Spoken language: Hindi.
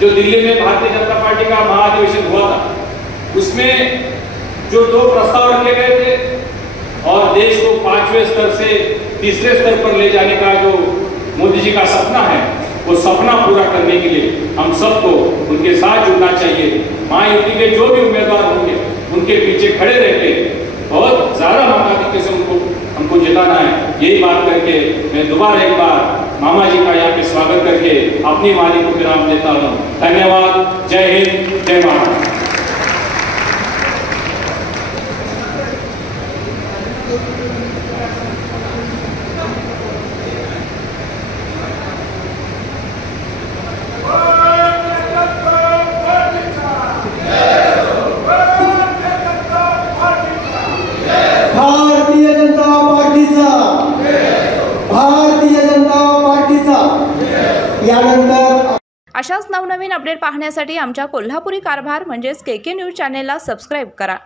जो दिल्ली में भारतीय जनता पार्टी का महाधिवेशन हुआ था, उसमें जो 2 प्रस्ताव रखे गए थे और देश को 5वें स्तर से तीसरे स्तर पर ले जाने का जो मोदी जी का सपना है, वो सपना पूरा करने के लिए हम सबको उनके साथ जुड़ना चाहिए। महायुति के जो भी उम्मीदवार होंगे उनके पीछे खड़े रहकर बहुत ज्यादा मताधिक्य से हमको जिताना है। यही बात करके मैं दोबारा एक बार मामा जी का यहाँ पे स्वागत करके अपनी वाणी को विराम देता हूँ। धन्यवाद। जय हिंद, जय महाराष्ट्र। अशाच नवनवीन अपडेट पाहण्यासाठी आमच्या कोल्हापुरी कारभार म्हणजेच KK न्यूज चॅनेलला सबस्क्राईब करा।